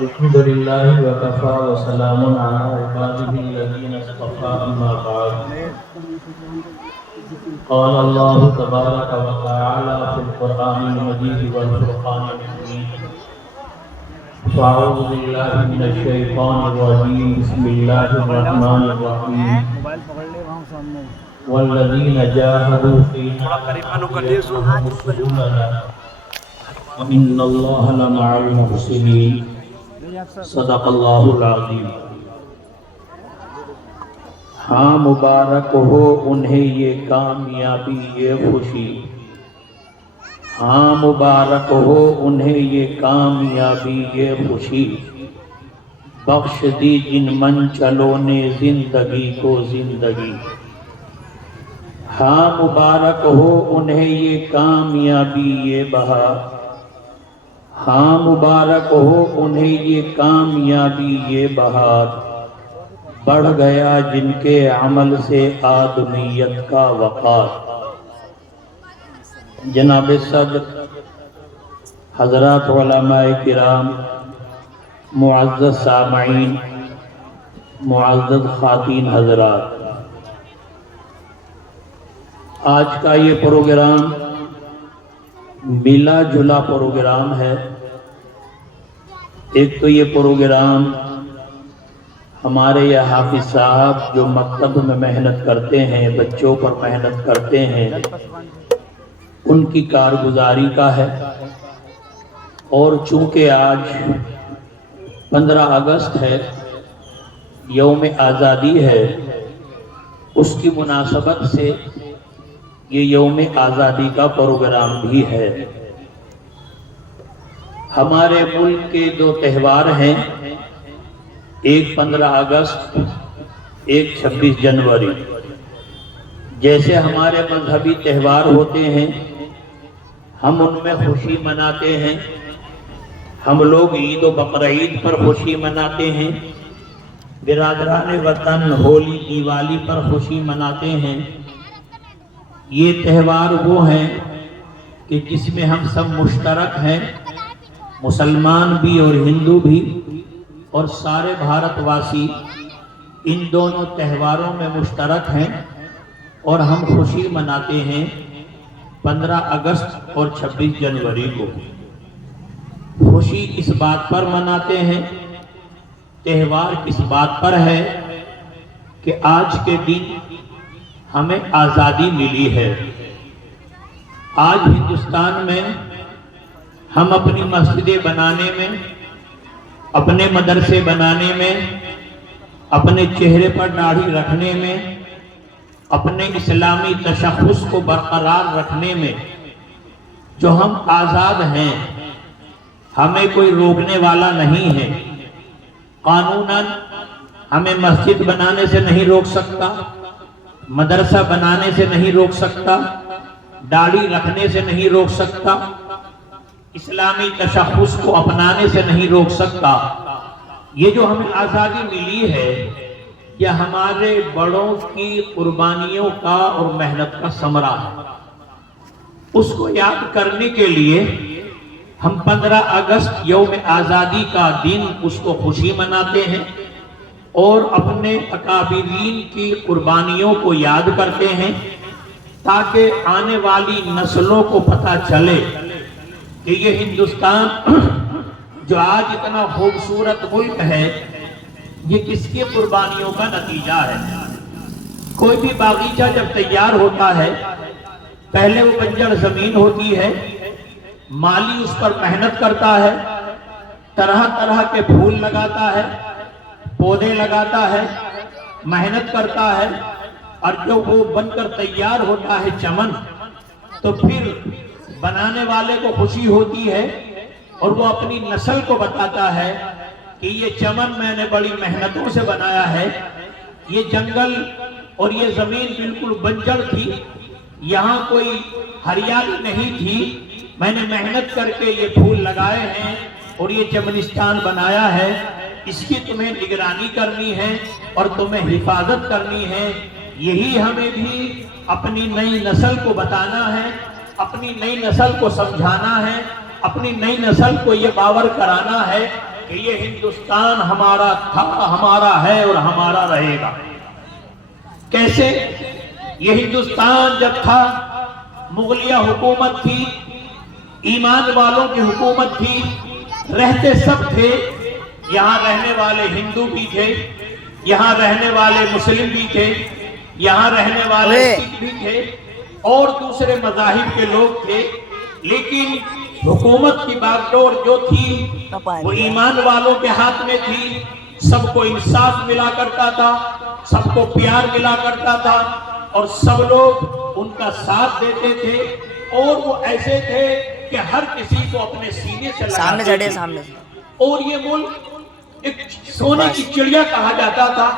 الحمد لله وكفى وسلام على عباده الذين اصطفى أما بعد قال الله تبارك وتعالى في القرآن المجيد والفرقان الحميد فأعوذ بالله من الشيطان الرجيم بسم الله الرحمن الرحيم والذين جاهدوا فينا لنهدينهم وإن الله لمع المحسنين صدق اللہ العظیم۔ ہاں مبارک ہو انہیں یہ کامیابی یہ خوشی، ہاں مبارک ہو انہیں یہ کامیابی یہ خوشی، بخش دی جن منچلوں نے زندگی کو زندگی۔ ہاں مبارک ہو انہیں یہ کامیابی یہ بہار، ہاں مبارک ہو انہیں یہ کامیابی یہ بہار، بڑھ گیا جن کے عمل سے آدمیت کا وقار۔ جناب صدر، حضرات علماء کرام، معزز سامعین، معزز خواتین حضرات، آج کا یہ پروگرام ملا جلا پروگرام ہے۔ ایک تو یہ پروگرام ہمارے یہ حافظ صاحب جو مکتب میں محنت کرتے ہیں، بچوں پر محنت کرتے ہیں، ان کی کارگزاری کا ہے، اور چونکہ آج 15 اگست ہے، یوم آزادی ہے، اس کی مناسبت سے یہ یوم آزادی کا پروگرام بھی ہے۔ ہمارے ملک کے دو تہوار ہیں، ایک 15 اگست، ایک 26 جنوری۔ جیسے ہمارے مذہبی تہوار ہوتے ہیں، ہم ان میں خوشی مناتے ہیں، ہم لوگ عید و بقرعید پر خوشی مناتے ہیں، برادران وطن ہولی دیوالی پر خوشی مناتے ہیں۔ یہ تہوار وہ ہیں کہ جس میں ہم سب مشترک ہیں، مسلمان بھی اور ہندو بھی، اور سارے بھارت واسی ان دونوں تہواروں میں مشترک ہیں، اور ہم خوشی مناتے ہیں 15 اگست اور 26 جنوری کو۔ خوشی اس بات پر مناتے ہیں، تہوار کس بات پر ہے کہ آج کے دن ہمیں آزادی ملی ہے۔ آج ہندوستان میں ہم اپنی مسجدیں بنانے میں، اپنے مدرسے بنانے میں، اپنے چہرے پر داڑھی رکھنے میں، اپنے اسلامی تشخص کو برقرار رکھنے میں جو ہم آزاد ہیں، ہمیں کوئی روکنے والا نہیں ہے۔ قانوناً ہمیں مسجد بنانے سے نہیں روک سکتا، مدرسہ بنانے سے نہیں روک سکتا، داڑھی رکھنے سے نہیں روک سکتا، اسلامی تشخص کو اپنانے سے نہیں روک سکتا۔ یہ جو ہمیں آزادی ملی ہے، یہ ہمارے بڑوں کی قربانیوں کا اور محنت کا ثمرہ ہے۔ اس کو یاد کرنے کے لیے ہم 15 اگست یوم آزادی کا دن اس کو خوشی مناتے ہیں، اور اپنے اکابرین کی قربانیوں کو یاد کرتے ہیں، تاکہ آنے والی نسلوں کو پتہ چلے کہ یہ ہندوستان جو آج اتنا خوبصورت ملک ہے، یہ کس کی قربانیوں کا نتیجہ ہے۔ کوئی بھی باغیچہ جب تیار ہوتا ہے، پہلے وہ بنجر زمین ہوتی ہے، مالی اس پر محنت کرتا ہے، طرح طرح کے پھول لگاتا ہے، پودے لگاتا ہے، محنت کرتا ہے، اور جب وہ بن کر تیار ہوتا ہے چمن، تو پھر بنانے والے کو خوشی ہوتی ہے، اور وہ اپنی نسل کو بتاتا ہے کہ یہ چمن میں نے بڑی محنتوں سے بنایا ہے، یہ جنگل اور یہ زمین بالکل بنجر تھی، یہاں کوئی ہریالی نہیں تھی، میں نے محنت کر کے یہ پھول لگائے ہیں اور یہ چمنستان بنایا ہے، اس کی تمہیں نگرانی کرنی ہے اور تمہیں حفاظت کرنی ہے۔ یہی ہمیں بھی اپنی نئی نسل کو بتانا ہے، اپنی نئی نسل کو سمجھانا ہے اپنی نئی نسل کو یہ باور کرانا ہے کہ یہ ہندوستان ہمارا تھا، ہمارا ہے اور ہمارا رہے گا۔ کیسے؟ یہ ہندوستان جب تھا مغلیہ حکومت تھی، ایمان والوں کی حکومت تھی، رہتے سب تھے، یہاں رہنے والے ہندو بھی تھے، یہاں رہنے والے مسلم بھی تھے، یہاں رہنے والے سکھ بھی تھے اور دوسرے مذاہب کے لوگ تھے، لیکن حکومت کی باغ ڈور جو تھی وہ ایمان والوں کے ہاتھ میں تھی۔ سب کو انصاف ملا کرتا تھا، سب کو پیار ملا کرتا تھا اور سب لوگ ان کا ساتھ دیتے تھے، اور وہ ایسے تھے کہ ہر کسی کو اپنے سینے سے لگاتے تھے۔ اور یہ ملک ایک سونے کی چڑیا کہا جاتا تھا۔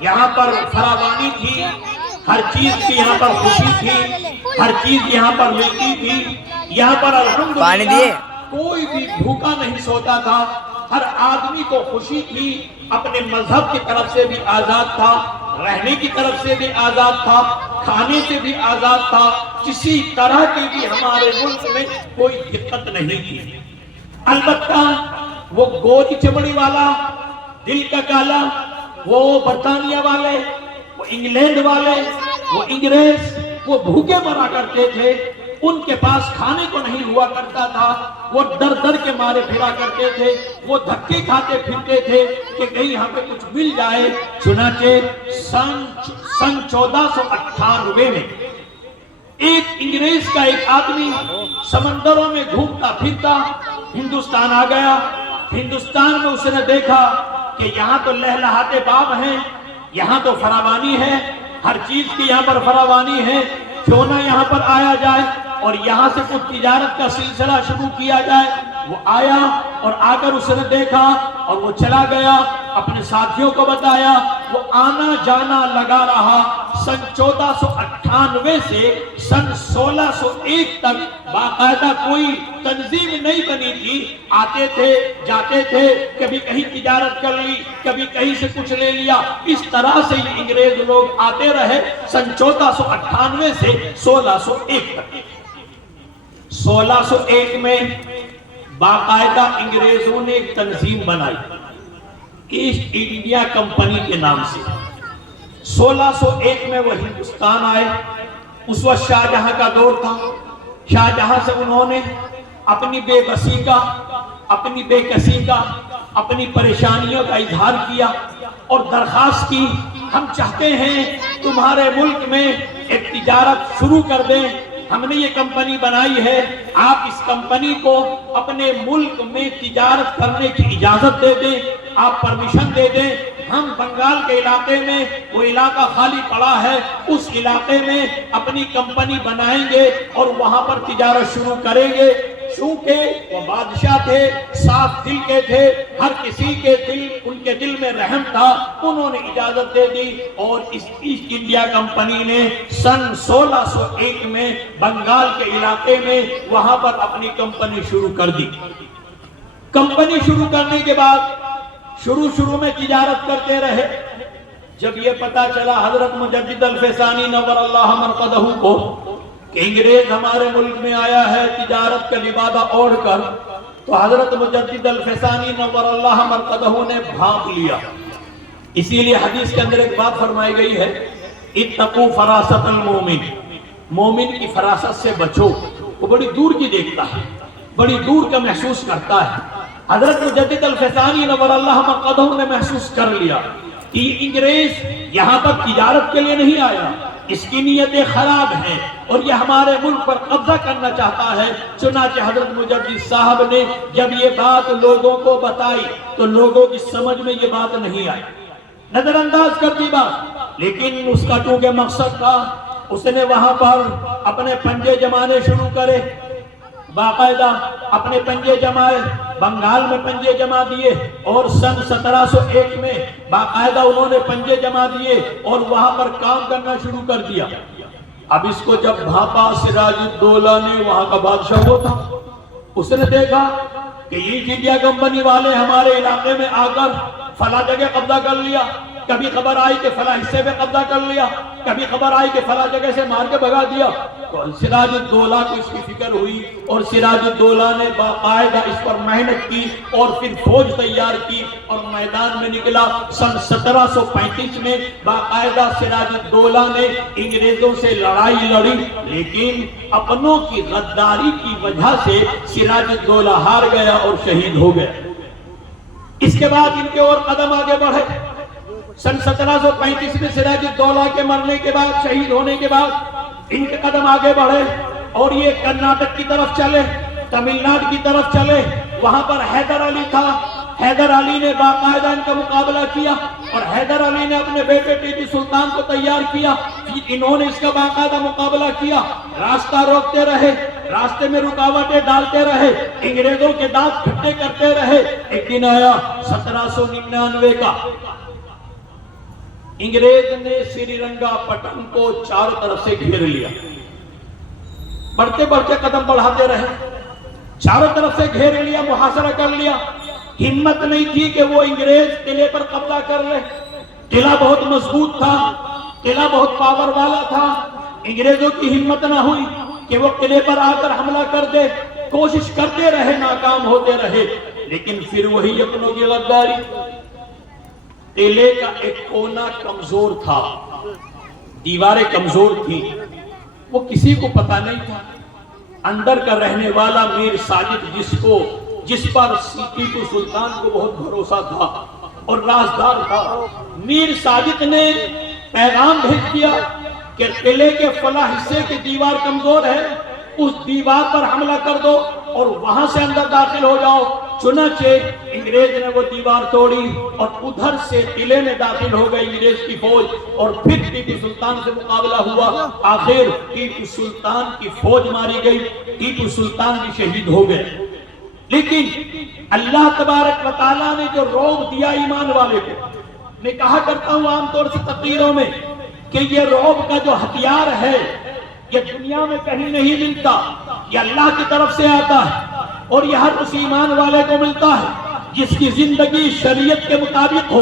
یہاں پر فراوانی تھی، ہر چیز کی یہاں پر خوشی تھی، ہر چیز یہاں پر ملتی تھی۔ یہاں پر الحمدللہ کوئی بھی بھوکا نہیں سوتا تھا، ہر آدمی کو خوشی تھی، اپنے مذہب کی طرف سے بھی آزاد تھا، رہنے کی طرف سے بھی آزاد تھا، کھانے سے بھی آزاد تھا، کسی طرح کی بھی ہمارے ملک میں کوئی دقت نہیں تھی۔ البتہ وہ گوری چمڑی والا، دل کا کالا، وہ برطانیہ والے، وہ انگلینڈ والے، وہ انگریز، وہ بھوکے مرا کرتے تھے، ان کے پاس کھانے کو نہیں ہوا کرتا تھا، وہ ڈر ڈر کے مارے پھرا کرتے تھے، وہ دھکے کھاتے پھرتے تھے کہ کہیں یہاں پہ کچھ مل جائے۔ چنانچہ سن 1498 میں ایک انگریز کا ایک آدمی سمندروں میں گھومتا پھرتا ہندوستان آ گیا۔ ہندوستان میں اس نے دیکھا کہ یہاں تو لہلہاتے باب ہیں، یہاں تو فراوانی ہے، ہر چیز کی یہاں پر فراوانی ہے، کیوں نہ یہاں پر آیا جائے اور یہاں سے کچھ تجارت کا سلسلہ شروع کیا جائے۔ وہ آیا اور آ کر اس نے دیکھا اور وہ چلا گیا، اپنے ساتھیوں کو بتایا، وہ آنا جانا لگا رہا۔ سن 1498 سے سن 1601 تک باقاعدہ کوئی تنظیم نہیں بنی تھی، آتے تھے جاتے تھے، کبھی کہیں تجارت کر لی، کبھی کہیں سے کچھ لے لیا، اس طرح سے یہ انگریز لوگ آتے رہے سن 1498 سے 1601 تک۔ 1601 میں باقاعدہ انگریزوں نے ایک تنظیم بنائی ایسٹ انڈیا کمپنی کے نام سے۔ 1601 میں وہ ہندوستان آئے، اس وقت شاہ جہاں کا دور تھا۔ شاہ جہاں سے انہوں نے اپنی بے بسی کا، اپنی بے کسی کا، اپنی پریشانیوں کا اظہار کیا اور درخواست کی، ہم چاہتے ہیں تمہارے ملک میں ایک تجارت شروع کر دیں، ہم نے یہ کمپنی بنائی ہے، آپ اس کمپنی کو اپنے ملک میں تجارت کرنے کی اجازت دے دیں، آپ پرمیشن دے دیں۔ ہم بنگال کے علاقے میں، وہ علاقہ خالی پڑا ہے، اس علاقے میں اپنی کمپنی بنائیں گے اور وہاں پر تجارت شروع کریں گے۔ چونکہ وہ بادشاہ تھے، صاف دل کے تھے، ہر کسی کے دل، ان کے دل میں رحم تھا، انہوں نے اجازت دے دی اور اس ایسٹ انڈیا کمپنی نے سن 1601 میں بنگال کے علاقے میں وہاں پر اپنی کمپنی شروع کر دی۔ کمپنی شروع کرنے کے بعد شروع میں تجارت کرتے رہے۔ جب یہ پتا چلا حضرت مجدد الفسانی نور اللہ مرقدہ کو کہ انگریز ہمارے ملک میں آیا ہے تجارت کا لبادہ اوڑھ کر، تو حضرت مجدد الفسانی نور اللہ مرقدہ نے بھانپ لیا۔ اسی لیے حدیث کے اندر ایک بات فرمائی گئی ہے، اتقوا فراست المومن، مومن کی فراست سے بچو، وہ بڑی دور کی دیکھتا ہے، بڑی دور کا محسوس کرتا ہے۔ حضرت مجدد الفسانی نور اللہ مرقدہ نے محسوس کر لیا کہ یہ انگریز یہاں پر تجارت کے لیے نہیں آیا، اس کی نیتیں خراب ہیں اور یہ ہمارے ملک پر قبضہ کرنا چاہتا ہے۔ چنانچہ حضرت مجدد صاحب نے جب یہ بات لوگوں کو بتائی تو لوگوں کی سمجھ میں یہ بات نہیں آئی، نظر انداز کر دی بات، لیکن اس کا چونکہ مقصد تھا، اس نے وہاں پر اپنے پنجے جمانے شروع کرے، باقاعدہ اپنے پنجے جمائے، بنگال میں پنجے جما دیے اور سن 1701 میں باقاعدہ انہوں نے پنجے جما دیے اور وہاں پر کام کرنا شروع کر دیا۔ اب اس کو جب بھاپا سراج الدولہ نے، وہاں کا بادشاہ وہ تھا، اس نے دیکھا کہ ایسٹ انڈیا کمپنی والے ہمارے علاقے میں آ کر فلاں جگہ قبضہ کر لیا، کبھی خبر آئی کہ فلاں حصے پہ قبضہ کر لیا، کبھی خبر آئی کہ فلاں جگہ سے مار کے بھگا دیا۔ سراج الدولہ کو اس کی فکر ہوئی اور سراج الدولہ نے باقاعدہ اس پر محنت کی اور پھر فوج تیار کی اور میدان میں نکلا۔ سن 1735 میں باقاعدہ سراج الدولہ نے انگریزوں سے لڑائی لڑی، لیکن اپنوں کی غداری کی وجہ سے سراج الدولہ ہار گیا اور شہید ہو گیا۔ اس کے بعد ان کے اور قدم آگے بڑھے۔ سن 1735 میں سراج الدولہ کے مرنے کے بعد، شہید ہونے کے بعد ان کے قدم آگے بڑھے اور یہ کرناٹک کی طرف چلے، تمل ناڈو کی طرف چلے۔ وہاں پر حیدر علی تھا، حیدر علی نے باقاعدہ ان کا مقابلہ کیا اور حیدر علی نے اپنے بیٹے ٹیپو سلطان کو تیار کیا، پھر انہوں نے اس کا باقاعدہ مقابلہ کیا۔ راستہ روکتے رہے، راستے میں رکاوٹیں ڈالتے رہے، انگریزوں کے دانت کھٹے کرتے رہے۔ ایک دن آیا 1799 کا، انگریز نے سری رنگا پٹن کو چاروں طرف سے گھیر لیا۔ بڑھتے بڑھتے قدم بڑھاتے رہے، چاروں طرف سے گھیر لیا، محاصرہ کر لیا۔ ہمت نہیں تھی کہ وہ انگریز قلعے پر قبضہ کر لے۔ قلعہ بہت مضبوط تھا، قلعہ بہت پاور والا تھا۔ انگریزوں کی ہمت نہ ہوئی کہ وہ قلعے پر آ کر حملہ کر دے۔ کوشش کرتے رہے، ناکام ہوتے رہے، لیکن پھر وہی اپنوں کی غداری۔ قلعے کا ایک کونا کمزور تھا، دیواریں کمزور تھی، وہ کسی کو پتہ نہیں تھا۔ اندر کا رہنے والا میر ساجد، جس پر ٹیپو سلطان کو بہت بھروسہ تھا اور رازدار تھا، میر ساجد نے پیغام بھیج دیا کہ قلعے کے فلاں حصے کی دیوار کمزور ہے، اس دیوار پر حملہ کر دو اور وہاں سے اندر داخل ہو جاؤ۔ چنانچہ انگریز نے وہ دیوار توڑی اور ادھر سے قلعے میں داخل ہو گئی انگریز کی فوج اور پھر ٹیپو سلطان سے مقابلہ ہوا۔ آخر ٹیپو سلطان کی فوج ماری گئی، ٹیپو سلطان بھی شہید ہو گئے۔ لیکن اللہ تبارک و تعالیٰ نے جو رعب دیا ایمان والے کو، میں کہا کرتا ہوں عام طور سے تقریروں میں کہ یہ رعب کا جو ہتھیار ہے یہ دنیا میں کہیں نہیں ملتا، یہ اللہ کی طرف سے آتا ہے اور یہ ہر اس ایمان والے کو ملتا ہے جس کی زندگی شریعت کے مطابق ہو،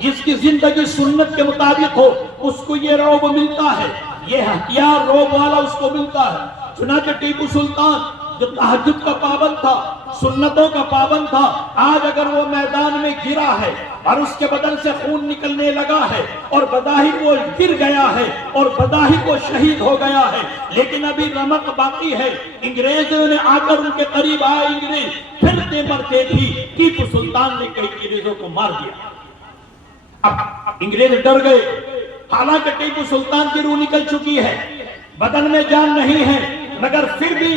جس کی زندگی سنت کے مطابق ہو، اس کو یہ رعب ملتا ہے، یہ ہتھیار رعب والا اس کو ملتا ہے۔ چنانچہ ٹیپو سلطان جو تہجد کا پابند تھا، سنتوں کا پابند تھا، آج اگر وہ میدان میں گرا ہے اور اس کے بدن سے خون نکلنے لگا ہے اور بظاہر وہ گر گیا ہے اور بظاہر وہ شہید ہو گیا ہے، لیکن ابھی رمق باقی ہے۔ انگریزوں نے آ کر ان کے قریب آئے، انگریز پھرتے مرتے بھی، ٹیپو سلطان نے کئی انگریزوں کو مار دیا۔ اب انگریز ڈر گئے، حالانکہ ٹیپو سلطان کی روح نکل چکی ہے، بدن میں جان نہیں ہے، مگر پھر بھی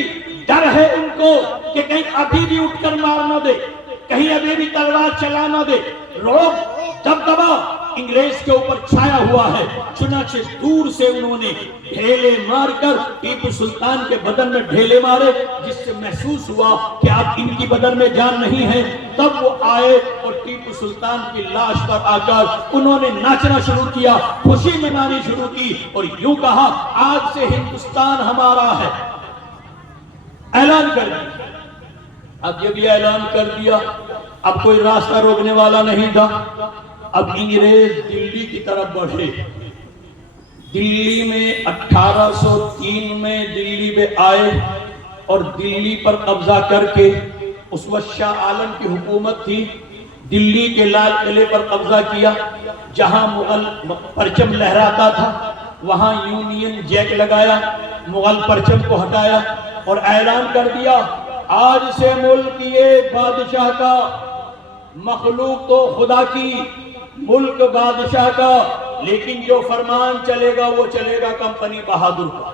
ڈر ہے ان کو کہ کہیں ابھی بھی اٹھ کر مار نہ دے، کہیں ابھی بھی تلوار چلا نہ دے۔ رعب دبدبا انگریز کے اوپر چھایا ہوا ہے۔ چنانچہ دور سے انہوں نے ڈھیلے مار کر ٹیپو سلطان کے بدن میں ڈھیلے مارے، جس سے محسوس ہوا کہ اب ان کی بدن میں جان نہیں ہے۔ تب وہ آئے اور ٹیپو سلطان کی لاش پر آ کر انہوں نے ناچنا شروع کیا، خوشی منانی شروع کی اور یوں کہا آج سے ہندوستان ہمارا ہے۔ اعلان کر دیا۔ اب یہ بھی اعلان کر دیا، اب کوئی راستہ روکنے والا نہیں تھا۔ اب انگریز دلی کی طرف بڑھے۔ دلی میں 1803 میں دلی میں آئے اور دلی پر قبضہ کر کے، اس وقت شاہ عالم کی حکومت تھی، دلی کے لال قلعے پر قبضہ کیا، جہاں مغل پرچم لہراتا تھا وہاں یونین جیک لگایا، مغل پرچم کو ہٹایا اور اعلان کر دیا آج سے ملک یہ بادشاہ کا، مخلوق تو خدا کی، ملک بادشاہ کا، لیکن جو فرمان چلے گا وہ چلے گا کمپنی بہادر کا۔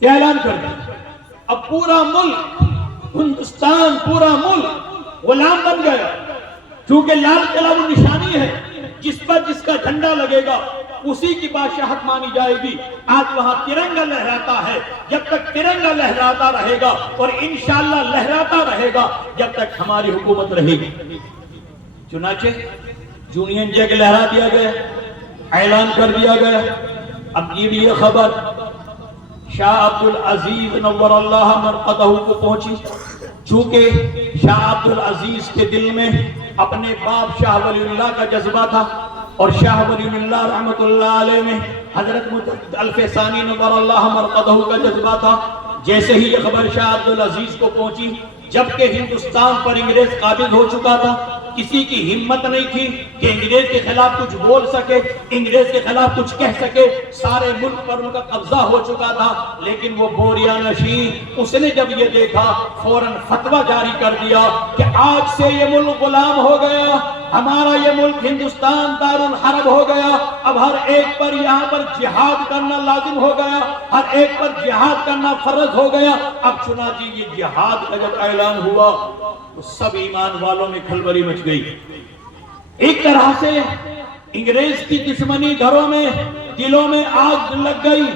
یہ اعلان کر دیا۔ اب پورا ملک، ہندوستان پورا ملک غلام بن گیا، چونکہ لال قلعہ وہ نشانی ہے جس پر جس کا جھنڈا لگے گا اسی کی بادشاہت مانی جائے گی۔ آج وہاں ترنگا لہراتا ہے، جب تک ترنگا لہراتا رہے گا اور انشاءاللہ لہراتا رہے گا جب تک ہماری حکومت رہے گی۔ چنانچہ یونین جیک لہرا دیا گیا، اعلان کر دیا گیا۔ اب یہ بھی خبر شاہ عبد العزیز نور اللہ مرقدہ کو پہنچی، چونکہ شاہ عبد العزیز کے دل میں اپنے باپ شاہ ولی اللہ کا جذبہ تھا، اور شاہ ولی اللہ رحمۃ اللہ علیہ میں حضرت مجدد الف ثانی نور اللہ مرقدہ کا جذبہ تھا. جیسے ہی یہ خبر شاہ عبدالعزیز کو پہنچی، جبکہ ہندوستان پر انگریز قابض ہو چکا تھا، کسی کی ہمت نہیں تھی کہ انگریز کے خلاف کچھ بول سکے، انگریز کے خلاف کچھ کہہ سکے، سارے ملک پر ان کا قبضہ ہو چکا تھا. لیکن وہ بوریا نشین، اس نے جب یہ دیکھا فوراً فتویٰ جاری کر دیا کہ آج سے یہ ملک غلام ہو گیا، ہمارا یہ ملک ہندوستان دار الحرب ہو گیا، اب ہر ایک پر یہاں پر جہاد کرنا لازم ہو گیا، ہر ایک پر جہاد کرنا فرض ہو گیا. اب چنانچہ یہ جہاد کا جب اعلان ہوا تو سب ایمان والوں میں کھلبلی مچ گئی. ایک طرح سے انگریز کی دشمنی گھروں میں، دلوں میں آگ لگ گئی،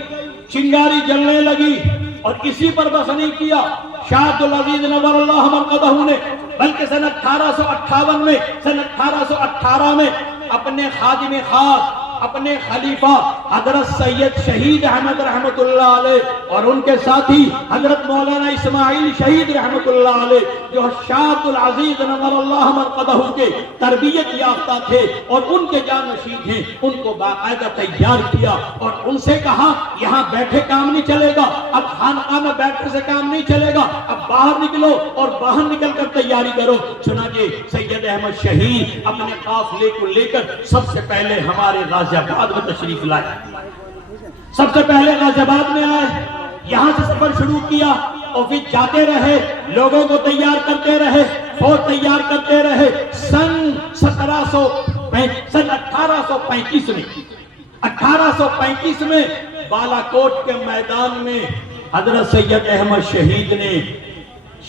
چنگاری جلنے لگی. اور اسی پر بس نہیں کیا شاہ عبدالعزیز نور اللہ مرقدہ نے، بلکہ سن 1858 میں، سن 1818 میں اپنے خادم خاص، اپنے خلیفہ حضرت سید شہید احمد رحمت اللہ علیہ اور ان کے ساتھی حضرت مولانا اسماعیل شہید رحمت اللہ علیہ، جو شاہ عبدالعزیز نور اللہ مرقدہ کے تربیت یافتہ تھے اور ان کے جانشین ہیں، ان کو باقاعدہ تیار کیا اور ان سے کہا یہاں بیٹھے کام نہیں چلے گا، اب خانقاہ میں بیٹھنے سے کام نہیں چلے گا، اب باہر نکلو اور باہر نکل کر تیاری کرو. چنانچہ سید احمد شہید اپنے قافلے کو لے کر سب سے پہلے ہمارے غازی آباد میں تشریف لائے، سب سے پہلے غازی آباد میں آئے، یہاں سے سفر شروع کیا اور پھر جاتے رہے، لوگوں کو تیار کرتے رہے، فوج تیار کرتے رہے. سن 1835 میں بالا کوٹ کے میدان میں حضرت سید احمد شہید نے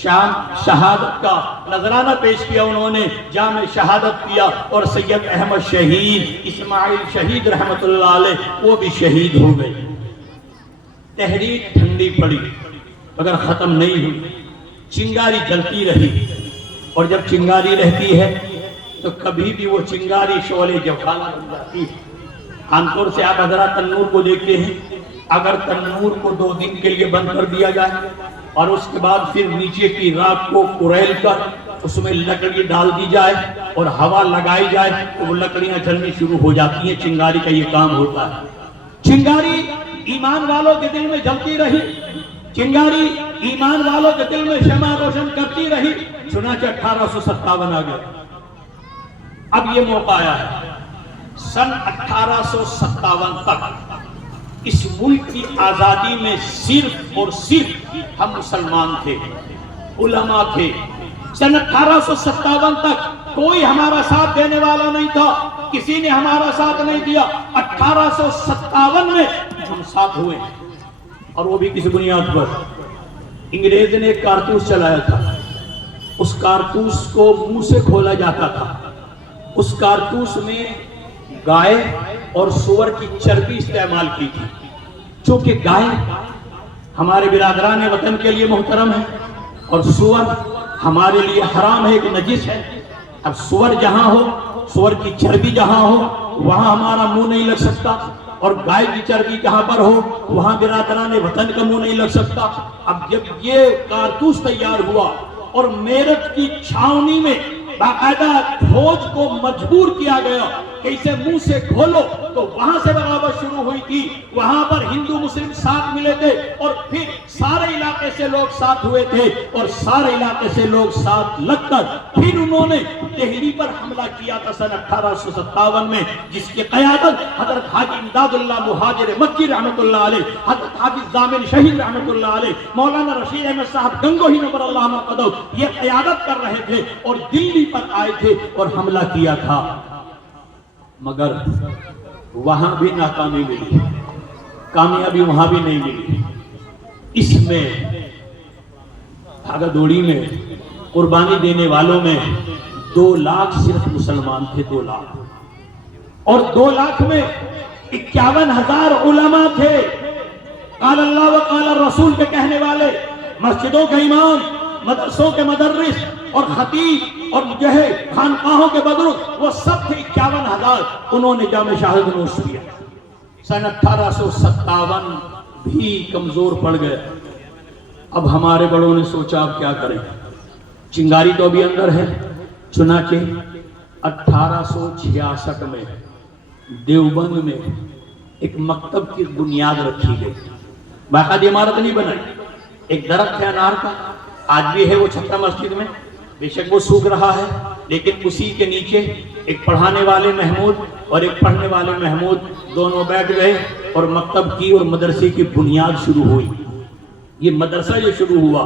شہادت کا نذرانہ پیش کیا. انہوں نے جام شہادت کیا اور سید احمد شہید اسماعیل شہید رحمت اللہ علیہ وہ بھی شہید ہو گئے. تحریک ٹھنڈی پڑی مگر ختم نہیں ہوئی، چنگاری جلتی رہی. اور جب چنگاری رہتی ہے تو کبھی بھی وہ چنگاری شعلے جوخانہ بن جاتی ہے. کانپور سے آپ حضرات تنور کو دیکھتے ہیں، اگر تنور کو 2 دن کے لیے بند کر دیا جائے اور اس کے بعد پھر نیچے کی راکھ کو کریل کر اس میں لکڑی ڈال دی جائے اور ہوا لگائی جائے تو وہ لکڑیاں جلنی شروع ہو جاتی ہیں. چنگاری کا یہ کام ہوتا ہے. چنگاری ایمان والوں کے دل میں جلتی رہی، چنگاری ایمان والوں کے دل میں شمع روشن کرتی رہی. چنانچہ 1857 آ گیا. اب یہ موقع آیا ہے سن 1857 تک اس ملک کی آزادی میں صرف اور صرف ہم مسلمان تھے، علماء تھے. سن 1857 تک کوئی ہمارا ساتھ دینے والا نہیں تھا، کسی نے ہمارا ساتھ نہیں دیا. 1857 میں ہم ساتھ ہوئے اور وہ بھی کس بنیاد پر؟ انگریز نے ایک کارتوس چلایا تھا، اس کارتوس کو منہ سے کھولا جاتا تھا. اس کارتوس میں گائے اور سور کی چربی استعمال کی تھی. چونکہ گائے ہمارے برادران وطن کے لیے محترم ہے اور سور ہمارے لیے حرام ہے، ایک نجس ہے. اب سور جہاں ہو، سور کی چربی جہاں ہو وہاں ہمارا منہ نہیں لگ سکتا، اور گائے کی چربی جہاں پر ہو وہاں برادران وطن کا منہ نہیں لگ سکتا. اب جب یہ کارتوس تیار ہوا اور میرٹھ کی چھاونی میں باقاعدہ فوج کو مجبور کیا گیا کہ اسے منہ سے کھولو، تو وہاں سے بغاوت شروع ہوئی تھی. وہاں پر ہندو مسلم ساتھ ملے تھے اور پھر سارے علاقے سے لوگ ساتھ ہوئے تھے اور سارے علاقے سے لوگ ساتھ لگ کر پھر انہوں نے دہلی پر حملہ کیا تھا سن 1857 میں، جس کی قیادت حضرت حاجی امداد اللہ مہاجر مکی رحمت اللہ علیہ، حضرت حافظ ضامن شہید رحمت اللہ علیہ، مولانا رشید احمد صاحب گنگوہی نور اللہ مرقدہ یہ قیادت کر رہے تھے اور دلی پر آئے تھے اور حملہ کیا تھا. مگر وہاں بھی ناکامی ملی، کامیابی وہاں بھی نہیں ملی. اس میں بھاگا دوڑی میں قربانی دینے والوں میں 2 لاکھ صرف مسلمان تھے، 2 لاکھ، اور 2 لاکھ میں 51,000 علماء تھے، قال اللہ و قال الرسول کے کہنے والے، مسجدوں کے امام، مدرسوں کے مدرس اور خطیب اور جو ہے خانقاہوں کے بزرگ، وہ سب تھے 51,000. انہوں نے جام شہادت نوش کیا. سن 1857 بھی کمزور پڑ گئے. اب ہمارے بڑوں نے سوچا اب کیا کریں، چنگاری تو ابھی اندر ہے. چنانچہ 1866 میں دیوبند میں ایک مکتب کی بنیاد رکھی گئی، باقاعدہ عمارت نہیں بنائی، ایک درخت ہے انار کا، آج بھی ہے وہ چھپرا مسجد میں، بے شک وہ سوکھ رہا ہے، لیکن اسی کے نیچے ایک پڑھانے والے محمود اور ایک پڑھنے والے محمود دونوں بیٹھ گئے اور مکتب کی اور مدرسے کی بنیاد شروع ہوئی۔ یہ مدرسہ جو شروع ہوا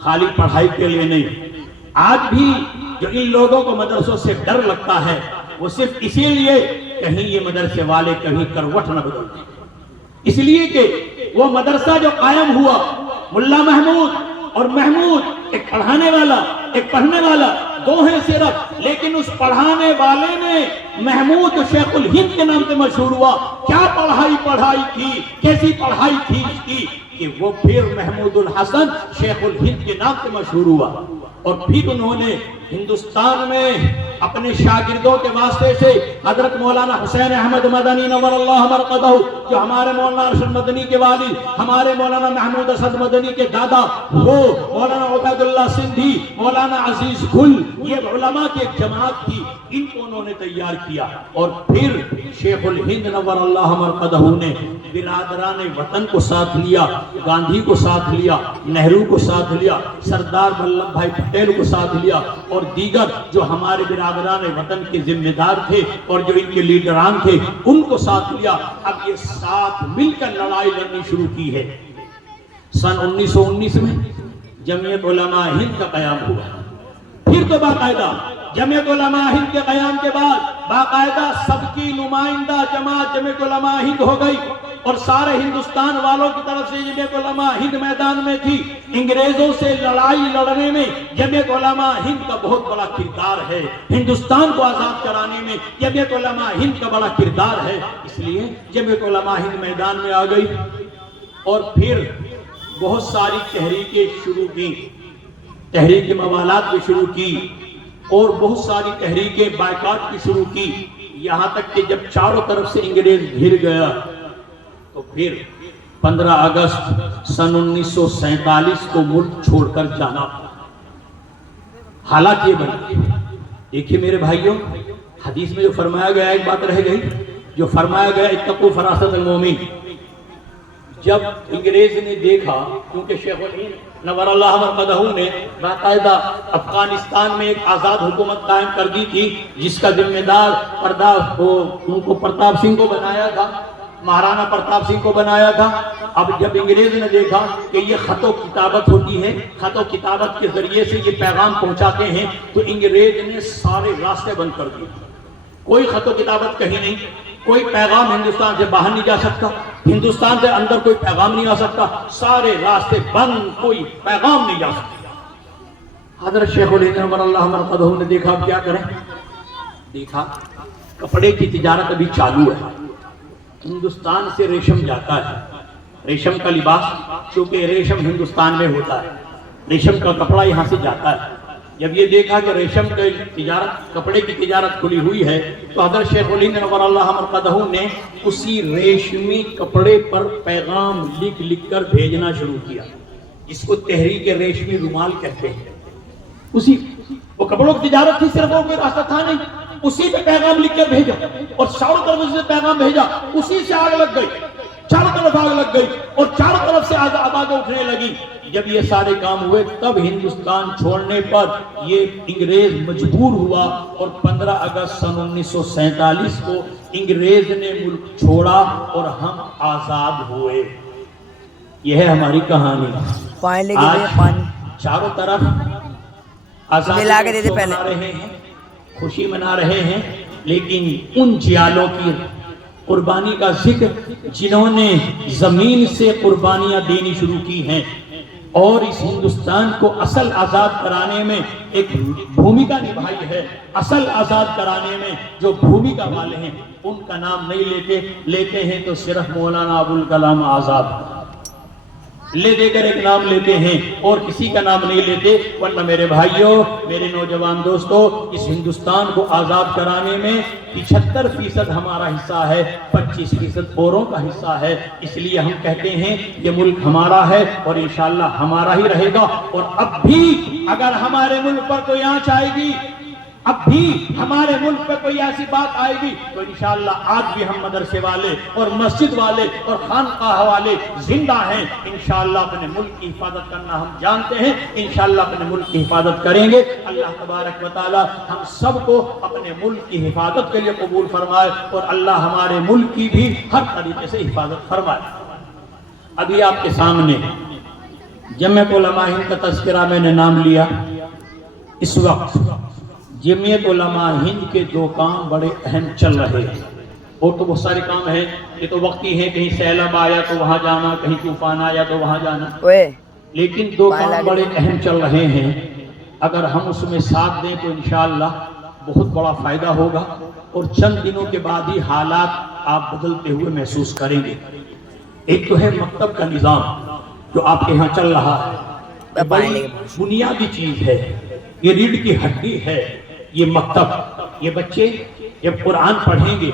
خالی پڑھائی کے لیے نہیں، آج بھی جو ان لوگوں کو مدرسوں سے ڈر لگتا ہے وہ صرف اسی لیے کہیں یہ مدرسے والے کہیں کروٹ نہ بدل دیں، اس لیے کہ وہ مدرسہ جو قائم ہوا، ملا محمود اور محمود، ایک پڑھانے والا ایک پڑھنے والا، دو ہیں صرف، لیکن اس پڑھانے والے نے محمود شیخ الہند کے نام سے مشہور ہوا۔ کیا پڑھائی تھی، کیسی پڑھائی تھی اس کی کہ وہ پھر محمود الحسن شیخ الہند کے نام سے مشہور ہوا، اور پھر انہوں نے ہندوستان میں اپنے شاگردوں کے واسطے سے حضرت مولانا حسین احمد مدنی نور اللہ مرقدہ، جو ہمارے مولانا ارشد مدنی کے والد، ہمارے مولانا محمود اسد مدنی کے دادا، وہ مولانا عبید اللہ سندھی، مولانا عزیز گل، یہ علماء کی ایک جماعت تھی، ان کو انہوں نے تیار کیا۔ اور پھر شیخ الہند نور اللہ مرقدہ نے برادران وطن کو ساتھ لیا، گاندھی کو ساتھ لیا، نہرو کو ساتھ لیا، سردار ولبھ بھائی پٹیل کو ساتھ لیا، اور دیگر جو ہمارے برادران وطن کے ذمہ دار تھے اور جو ان کے لیڈران تھے ان کو ساتھ لیا۔ اب یہ ساتھ مل کر لڑائی لڑنی شروع کی ہے۔ سن 1919 میں جمعیت علماء ہند کا قیام ہوا، پھر تو باقاعدہ جمعیت علماء ہند کے قیام کے بعد باقاعدہ سب کی نمائندہ جماعت جمعیت علماء ہند ہو گئی، اور سارے ہندوستان والوں کی طرف سے جمعیت علماء ہند میدان میں تھی۔ انگریزوں سے لڑائی لڑنے میں جمعیت علماء ہند کا بہت بڑا کردار ہے، ہندوستان کو آزاد کرانے میں جمعیت علماء ہند کا بڑا کردار ہے، اس لیے جمعیت علماء ہند میدان میں آ گئی، اور پھر بہت ساری تحریکیں شروع کی، تحریک موالات بھی شروع کی، اور بہت ساری تحریکیں بائیکاٹ کی شروع کی، یہاں تک کہ جب چاروں طرف سے انگریز گھر گیا تو پھر 15 اگست سن 1947 کو ملک چھوڑ کر جانا پڑا۔ حالات یہ بنی، دیکھیے میرے بھائیوں، حدیث میں جو فرمایا گیا ایک بات رہ گئی، جو فرمایا گیا اتقوا فراست المومن۔ جب انگریز نے دیکھا، کیونکہ شیخ الہند نور اللہ مرقدہ نے باقاعدہ افغانستان میں ایک آزاد حکومت قائم کر دی تھی، جس کا ذمہ دار ان کو پرتاپ سنگھ کو بنایا تھا، مہارانا پرتاپ سنگھ کو بنایا تھا۔ اب جب انگریز نے دیکھا کہ یہ خط و کتابت ہوتی ہے، خط و کتابت کے ذریعے سے یہ پیغام پہنچاتے ہیں، تو انگریز نے سارے راستے بند کر دیے، کوئی خط و کتابت کہیں نہیں، کوئی پیغام ہندوستان سے باہر نہیں جا سکتا، ہندوستان سے اندر کوئی پیغام نہیں آ سکتا، سارے راستے بند، کوئی پیغام نہیں جا سکتا۔ حضرت شیخ الہند نور اللہ مرقدہ نے دیکھا اب کیا کریں، دیکھا کپڑے کی تجارت ابھی چالو ہے، ہندوستان سے ریشم جاتا ہے، ریشم کا لباس، چونکہ ریشم ہندوستان میں ہوتا ہے، ریشم کا کپڑا یہاں سے جاتا ہے۔ جب یہ دیکھا کہ ریشم کی تجارت، کپڑے کی تجارت کھلی ہوئی ہے، تو حضرت شیخ الہند نور اللہ مرقدہ نے اسی ریشمی کپڑے پر پیغام لکھ لکھ کر بھیجنا شروع کیا، جس کو تحریک ریشمی رومال کہتے ہیں۔ اسی وہ کپڑوں کی تجارت تھی، صرف وہ کوئی راستہ تھا نہیں، اسی پہ پیغام لکھ کر بھیجا، اور چاروں طرف سے پیغام بھیجا، اسی سے آگ لگ گئی، چاروں طرف آگ لگ گئی، اور چاروں طرف سے آوازیں اٹھنے لگی۔ جب یہ سارے کام ہوئے تب ہندوستان چھوڑنے پر یہ انگریز مجبور ہوا، اور 15 اگست سن 1947 کو انگریز نے ملک چھوڑا اور ہم آزاد ہوئے۔ یہ ہے ہماری کہانی۔ آج چاروں طرف آزادی منا رہے ہیں، خوشی منا رہے ہیں، لیکن ان جیالوں کی قربانی کا ذکر جنہوں نے زمین سے قربانیاں دینی شروع کی ہیں اور اس ہندوستان کو اصل آزاد کرانے میں ایک بھومکا نبھائی ہے، اصل آزاد کرانے میں جو بھومکا والے ہیں ان کا نام نہیں لیتے ہیں تو صرف مولانا ابوالکلام آزاد لے دے کر ایک نام لیتے ہیں اور کسی کا نام نہیں لیتے، ورنہ میرے بھائیوں، میرے نوجوان دوستو، اس ہندوستان کو آزاد کرانے میں 75% ہمارا حصہ ہے، 25% اوروں کا حصہ ہے۔ اس لیے ہم کہتے ہیں یہ ملک ہمارا ہے اور انشاءاللہ ہمارا ہی رہے گا، اور اب بھی اگر ہمارے ملک پر کوئی آنچ آئے گی، اب بھی ہمارے ملک پہ کوئی ایسی بات آئے گی تو انشاءاللہ آج بھی ہم مدرسے والے اور مسجد والے اور خانقاہ والے زندہ ہیں. انشاءاللہ اپنے ملک کی حفاظت کرنا ہم جانتے ہیں, انشاءاللہ اپنے ملک کی حفاظت کریں گے. اللہ تبارک و تعالی ہم سب کو اپنے ملک کی حفاظت کے لیے قبول فرمائے اور اللہ ہمارے ملک کی بھی ہر طریقے سے حفاظت فرمائے. ابھی آپ کے سامنے جمعیت علماء ہند کا تذکرہ میں نے نام لیا. اس وقت جمعیت علماء ہند کے 2 کام بڑے اہم چل رہے ہیں. اور تو بہت سارے کام ہیں, یہ تو وقتی ہیں, کہیں سیلاب آیا تو وہاں جانا, کہیں طوفان آیا تو وہاں جانا, لیکن 2 کام بڑے اہم چل رہے ہیں. اگر ہم اس میں ساتھ دیں تو انشاءاللہ بہت بڑا فائدہ ہوگا اور چند دنوں کے بعد ہی حالات آپ بدلتے ہوئے محسوس کریں گے. ایک تو ہے مکتب کا نظام جو آپ کے ہاں چل رہا ہے, بڑی بنیادی چیز ہے, یہ ریڑھ کی ہڈی ہے. یہ مکتب, یہ بچے جب قرآن پڑھیں گے,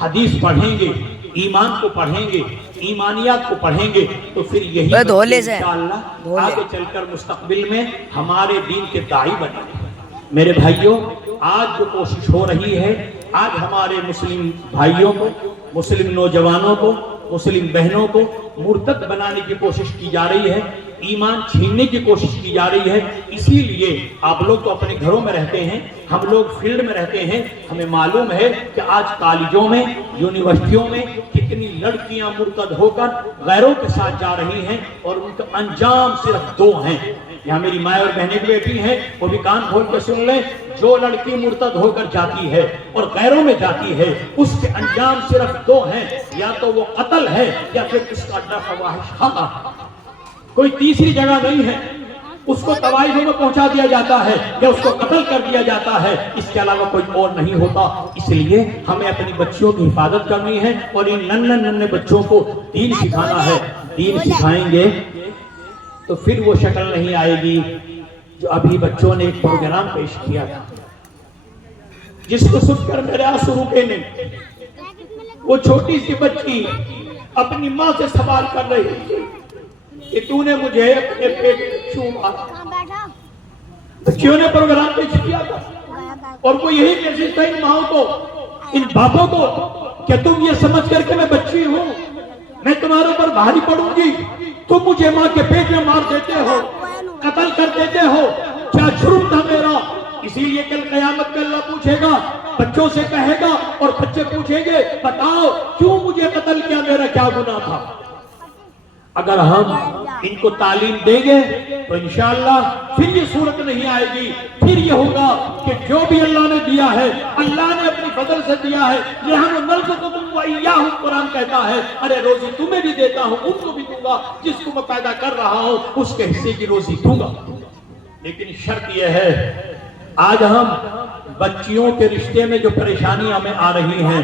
حدیث پڑھیں گے, ایمان کو پڑھیں گے, ایمانیات کو پڑھیں گے, تو پھر یہی انشاءاللہ آگے چل کر مستقبل میں ہمارے دین کے داعی بنیں گے. میرے بھائیوں, آج جو کوشش ہو رہی ہے, آج ہمارے مسلم بھائیوں کو, مسلم نوجوانوں کو, مسلم بہنوں کو مرتد بنانے کی کوشش کی جا رہی ہے, ایمان چھیننے کی کوشش کی جا رہی ہے. اسی لیے آپ لوگ تو اپنے گھروں میں رہتے ہیں, ہم لوگ فیلڈ میں رہتے ہیں, ہمیں معلوم ہے کہ آج کالجوں میں, یونیورسٹیوں میں کتنی لڑکیاں مرتد ہو کر غیروں کے ساتھ جا رہی ہیں اور ان کا انجام صرف 2 ہیں. یہاں میری مائیں اور بہنیں بھی بیٹھی ہیں, وہ بھی کان کھول کے سن لیں. جو لڑکی مرتد ہو کر جاتی ہے اور غیروں میں جاتی ہے, اس کے انجام صرف 2 ہیں, یا تو وہ قتل ہے یا پھر اس کا اڈا فواحش خانہ. کوئی تیسری جگہ نہیں ہے. اس کو طوائفوں میں پہنچا دیا جاتا ہے یا اس کو قتل کر دیا جاتا ہے, اس کے علاوہ کوئی اور نہیں ہوتا. اس لیے ہمیں اپنی بچیوں کی حفاظت کرنی ہے اور ان ننھے بچوں کو دین سکھانا ہے. دین سکھائیں گے تو پھر وہ شکل نہیں آئے گی جو ابھی بچوں نے ایک پروگرام پیش کیا تھا, جس کو سن کر میرے آنسو رکے نہیں. وہ چھوٹی سی بچی اپنی ماں سے سوال کر رہی تھی کہ تو نے مجھے اپنے پیٹ میں کیوں مارا. بچیوں نے پروگرام پیش کیا تھا اور وہ یہی میسج تھا ان ماؤں کو, ان باپوں کو, کہ تم یہ سمجھ کر کہ میں بچی ہوں, میں تمہارے اوپر بھاری پڑوں گی, تم مجھے ماں کے پیٹ میں مار دیتے ہو, قتل کر دیتے ہو, کیا جرم تھا میرا. اسی لیے کل قیامت میں اللہ پوچھے گا, بچوں سے کہے گا اور بچے پوچھیں گے بتاؤ کیوں مجھے قتل کیا, میرا کیا گناہ تھا. اگر ہم ان کو تعلیم دیں گے تو انشاءاللہ پھر یہ صورت نہیں آئے گی. پھر یہ ہوگا کہ جو بھی اللہ نے دیا ہے اللہ نے اپنی فضل سے دیا ہے. لہذا نرزقکم وإیاہم, قرآن کہتا ہے ارے روزی تمہیں بھی دیتا ہوں, ان کو بھی دوں گا, جس کو میں پیدا کر رہا ہوں اس کے حصے کی روزی دوں گا. لیکن شرط یہ ہے, آج ہم بچیوں کے رشتے میں جو پریشانیاں ہمیں آ رہی ہیں,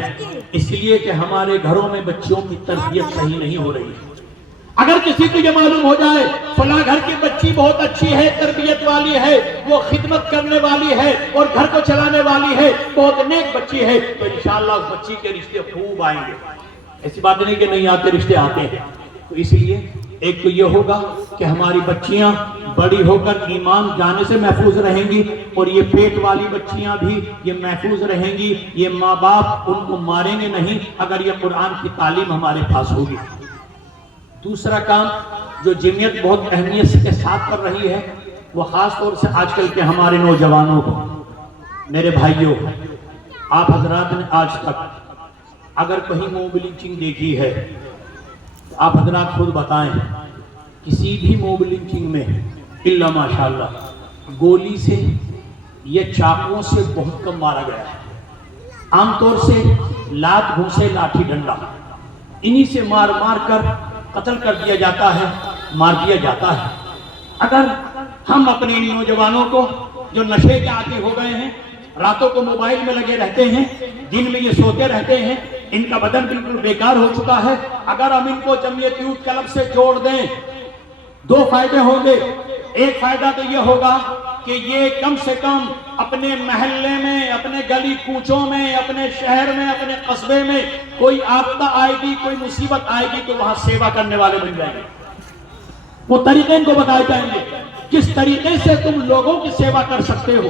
اس لیے کہ ہمارے گھروں میں بچیوں کی تربیت صحیح نہیں ہو رہی ہے. اگر کسی کو یہ معلوم ہو جائے فلاں گھر کی بچی بہت اچھی ہے, تربیت والی ہے, وہ خدمت کرنے والی ہے اور گھر کو چلانے والی ہے, بہت نیک بچی ہے, تو انشاءاللہ اس بچی کے رشتے خوب آئیں گے. ایسی بات نہیں کہ نہیں آتے, رشتے آتے ہیں. تو اس لیے ایک تو یہ ہوگا کہ ہماری بچیاں بڑی ہو کر ایمان جانے سے محفوظ رہیں گی, اور یہ پیٹ والی بچیاں بھی یہ محفوظ رہیں گی. یہ ماں باپ ان کو ماریں گے نہیں اگر یہ قرآن کی تعلیم ہمارے پاس ہوگی. دوسرا کام جو جمعیت بہت اہمیت کے ساتھ کر رہی ہے, وہ خاص طور سے آج کل کے ہمارے نوجوانوں کو. میرے بھائیوں, آپ حضرات نے آج تک اگر کہیں موب لنچنگ دیکھی ہے تو آپ حضرات خود بتائیں, کسی بھی موب لنچنگ میں الا ماشاءاللہ گولی سے یا چاقوں سے بہت کم مارا گیا ہے. عام طور سے لات گھونسے لاٹھی ڈنڈا انہی سے مار مار کر قتل کر دیا جاتا ہے, مار دیا جاتا ہے. اگر ہم اپنے نوجوانوں کو جو نشے کے عادی ہو گئے ہیں, راتوں کو موبائل میں لگے رہتے ہیں, دن میں یہ سوتے رہتے ہیں, ان کا بدن بالکل بیکار ہو چکا ہے, اگر ہم ان کو جمعیت یوتھ کلب سے جوڑ دیں 2 فائدے ہوں گے. ایک فائدہ تو یہ ہوگا کہ یہ کم سے کم اپنے محلے میں, اپنے گلی کوچوں میں, اپنے شہر میں, اپنے قصبے میں کوئی آفتہ آئے گی, کوئی مصیبت آئے گی تو وہاں سیوا کرنے والے بن جائیں گے. وہ طریقے ان کو بتائے جائیں گے کس طریقے سے تم لوگوں کی سیوا کر سکتے ہو.